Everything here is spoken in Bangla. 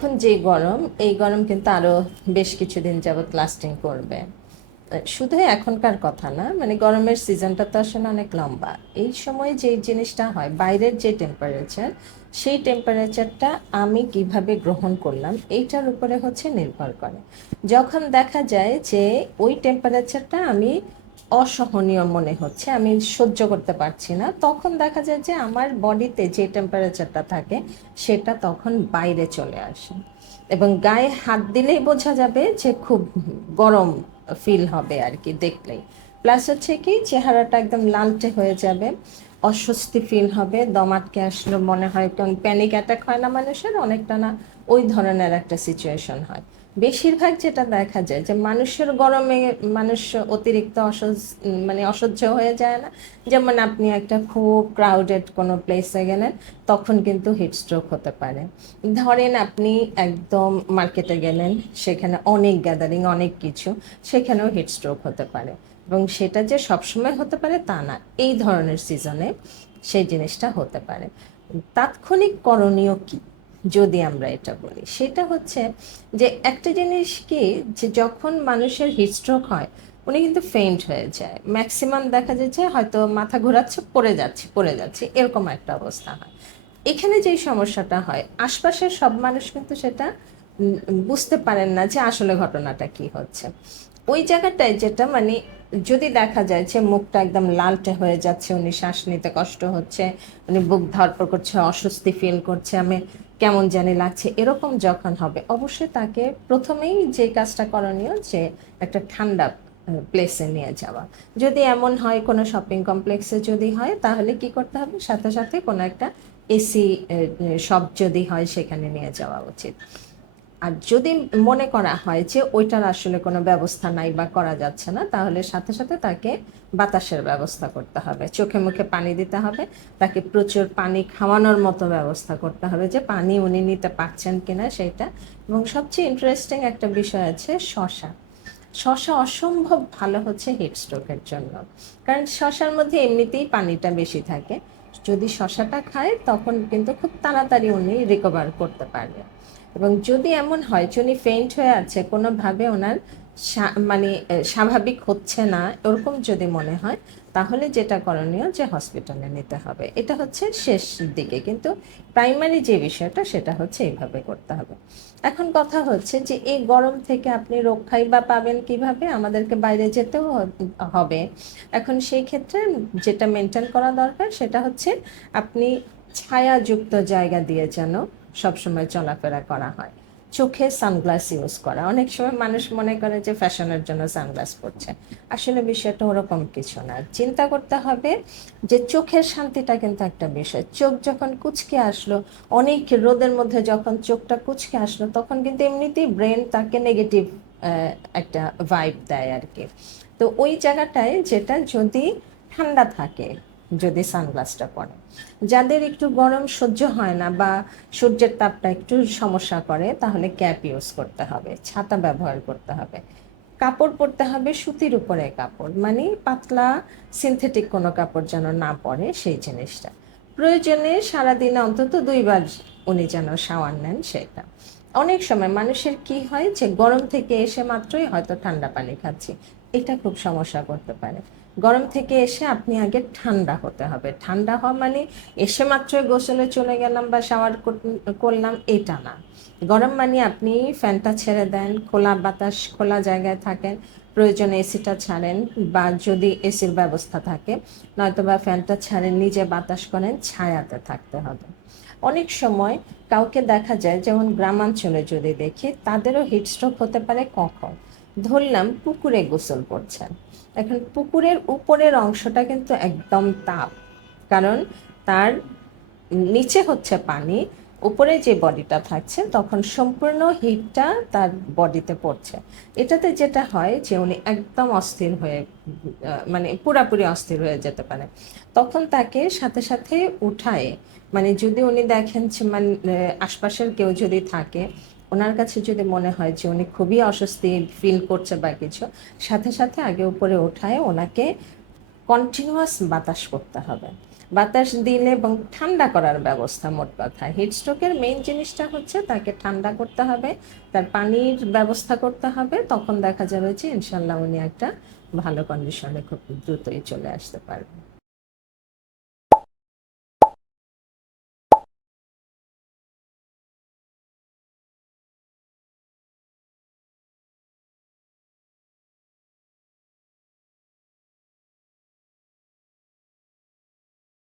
এখন যে গরম, এই গরম কিন্তু আরও বেশ কিছুদিন যাবত লাস্টিং করবে। শুধু এখনকার কথা না মানে গরমের সিজনটা তো আসলে অনেক লম্বা। এই সময় যে জিনিসটা হয়, বাইরের যে টেম্পারেচার সেই টেম্পারেচারটা আমি কীভাবে গ্রহণ করলাম, এইটার উপরে হচ্ছে নির্ভর করে। যখন দেখা যায় যে ওই টেম্পারেচারটা আমি অসহনীয় মনে হচ্ছে, আমি সহ্য করতে পারছি না। তখন দেখা যায় যে আমার বডিতে যে টেম্পারেচারটা থাকে, সেটা তখন বাইরে চলে আসে। এবং গায়ে হাত দিলেই বোঝা যাবে যে খুব গরম ফিল হবে আর কি দেখলেই। প্লাস হচ্ছে কি, চেহারাটা একদম লালটে হয়ে যাবে, অস্বস্তি ফিল হবে, দম আটকে আসলে মনে হয় কোন প্যানিক অ্যাটাক হয় না মানুষের, অনেকটা না ওই ধরনের একটা সিচুয়েশন হয়। বেশিরভাগ যেটা দেখা যায় যে মানুষের গরমে মানুষ অতিরিক্ত অসহ্য মানে অসহ্য হয়ে যায় না। যেমন আপনি একটা খুব ক্রাউডেড কোনো প্লেসে গেলেন, তখন কিন্তু হিট স্ট্রোক হতে পারে। ধরেন আপনি একদম মার্কেটে গেলেন, সেখানে অনেক গ্যাদারিং অনেক কিছু, সেখানেও হিট স্ট্রোক হতে পারে। এবং সেটা যে সবসময় হতে পারে তা না, এই ধরনের সিজনে সেই জিনিসটা হতে পারে। তাৎক্ষণিক করণীয় কী? যদি আমরা এটা বলি। সেটা হচ্ছে যে একটা জিনিস কি, যে যখন মানুষের হিটস্ট্রোক হয়, উনি কিন্তু ফেইন্ট হয়ে যায়। ম্যাক্সিমাম দেখা যাচ্ছে হয়তো মাথা ঘোরাচ্ছে, পড়ে যাচ্ছে পড়ে যাচ্ছে, এরকম একটা অবস্থা হয়। এখানে যেই সমস্যাটা হয়, আশপাশের সব মানুষ কিন্তু সেটা বুঝতে পারেন না যে আসলে ঘটনাটা কি হচ্ছে। ওই জায়গাটায় যেটা মানে যদি দেখা যায় যে মুখটা একদম লালটে হয়ে যাচ্ছে, উনি শ্বাস নিতে কষ্ট হচ্ছে, উনি বুক ধরপড় করছে, অস্বস্তি ফিল করছে, আমি কেমন জানি লাগছে, এরকম যখন হবে, অবশ্যই তাকে প্রথমেই যে কাজটা করণীয় যে একটা ঠান্ডা প্লেসে নিয়ে যাওয়া। যদি এমন হয় কোনো শপিং কমপ্লেক্সে যদি হয়, তাহলে কি করতে হবে? সাথে সাথে কোনো একটা এসি শপ যদি হয়, সেখানে নিয়ে যাওয়া উচিত। আর যদি মনে করা হয় যে ওইটার আসলে কোনো ব্যবস্থা নাই বা করা যাচ্ছে না, তাহলে সাথে সাথে তাকে বাতাসের ব্যবস্থা করতে হবে। চোখে মুখে পানি দিতে হবে। তাকে প্রচুর পানি খাওয়ানোর মতো ব্যবস্থা করতে হবে যে পানি উনি নিতে পারছেন কিনা সেটা। এবং সবচেয়ে ইন্টারেস্টিং একটা বিষয় আছে শশা। শশা অসম্ভব ভালো হচ্ছে হিট স্ট্রোকের জন্য। কারণ শশার মধ্যে এমনিতেই পানিটা বেশি থাকে। যদি শশাটা খায়, তখন কিন্তু খুব তাড়াতাড়ি উনি রিকভার করতে পারবে। এবং যদি এমন হয় যে উনি ফেইন্ট হয়ে আছে, কোনোভাবে ওনার মানে স্বাভাবিক হচ্ছে না, এরকম যদি মনে হয়, তাহলে যেটা করণীয় যে হসপিটালে নিতে হবে। এটা হচ্ছে শেষ দিকে, কিন্তু প্রাইমারি যে বিষয়টা, সেটা হচ্ছে এইভাবে করতে হবে। এখন কথা হচ্ছে যে, এই গরম থেকে আপনি রক্ষাই বা পাবেন কীভাবে? আমাদেরকে বাইরে যেতেও হবে। এখন সেই ক্ষেত্রে যেটা মেনটেন করা দরকার, সেটা হচ্ছে আপনি ছায়াযুক্ত জায়গা দিয়ে যেন সবসময় চলাফেরা করা হয়। চোখে সানগ্লাস ইউজ করা। অনেক সময় মানুষ মনে করে যে ফ্যাশনের জন্য সানগ্লাস পরছে। আসলে বিষয়টা ওরকম কিছু না। চিন্তা করতে হবে যে চোখের শান্তিটা কিন্তু একটা বিষয়। চোখ যখন কুচকে আসলো, অনেক রোদের মধ্যে যখন চোখটা কুচকে আসলো, তখন কিন্তু এমনিতেই ব্রেন তাকে নেগেটিভ একটা ভাইব দেয় আর কি। তো ওই জায়গাটায় যেটা যদি ঠান্ডা থাকে যদি সানগ্লাসটা পরে। যাদের একটু গরম সহ্য হয় না বা সূর্যের তাপটা একটু সমস্যা করে, তাহলে ক্যাপ ইউজ করতে হবে, ছাতা ব্যবহার করতে হবে। কাপড় পরতে হবে সুতির উপরে কাপড় মানে পাতলা সিনথেটিক কোনো কাপড় যেন না পরে সেই জিনিসটা। প্রয়োজনে সারাদিনে অন্তত দুইবার উনি যেন শাওয়ার নেন সেটা। অনেক সময় মানুষের কি হয় যে গরম থেকে এসে মাত্রই হয়তো ঠান্ডা পানি খাচ্ছি, এটা খুব সমস্যা করতে পারে। গরম থেকে এসে আপনি আগে ঠান্ডা হতে হবে। ঠান্ডা হওয়া মানে এসে মাত্রই গোসলে চলে গেলাম বা শাওয়ার করলাম, এটা না। গরম মানে আপনি ফ্যানটা ছেড়ে দেন, খোলা বাতাস, খোলা জায়গায় থাকেন, প্রয়োজনে এসিটা ছাড়েন বা যদি এসির ব্যবস্থা থাকে নয়তো বা ফ্যানটা ছাড়েন, নিজে বাতাস করেন, ছায়াতে থাকতে হবে। অনেক সময় কাউকে দেখা যায়, যেমন গ্রামাঞ্চলে যদি দেখি, তাদেরও হিটস্ট্রোক হতে পারে কখন। ধরলাম পুকুরে গোসল করছেন। এখন পুকুরের উপরের অংশটা কিন্তু একদম তাপ, কারণ তার নিচে হচ্ছে পানি, উপরে যে বডিটা থাকছে তখন সম্পূর্ণ হিটটা তার বডিতে পড়ছে। এটাতে যেটা হয় যে উনি একদম অস্থির হয়ে মানে পুরাপুরি অস্থির হয়ে যেতে পারে। তখন তাকে সাথে সাথে উঠায় মানে যদি উনি দেখেন মানে আশপাশের কেউ যদি থাকে ওনার কাছে যদি মনে হয় যে উনি খুবই অস্বস্তি ফিল করছে বা কিছু, সাথে সাথে আগে উপরে ওঠায় ওনাকে কন্টিনিউয়াস বাতাস করতে হবে। বাতাস দিলে এবং ঠান্ডা করার ব্যবস্থা মোট কথা। হিটস্ট্রোকের মেইন জিনিসটা হচ্ছে তাকে ঠান্ডা করতে হবে, তার পানির ব্যবস্থা করতে হবে, তখন দেখা যাবে যে ইনশাল্লাহ উনি একটা ভালো কন্ডিশনে খুব দ্রুতই চলে আসতে পারবে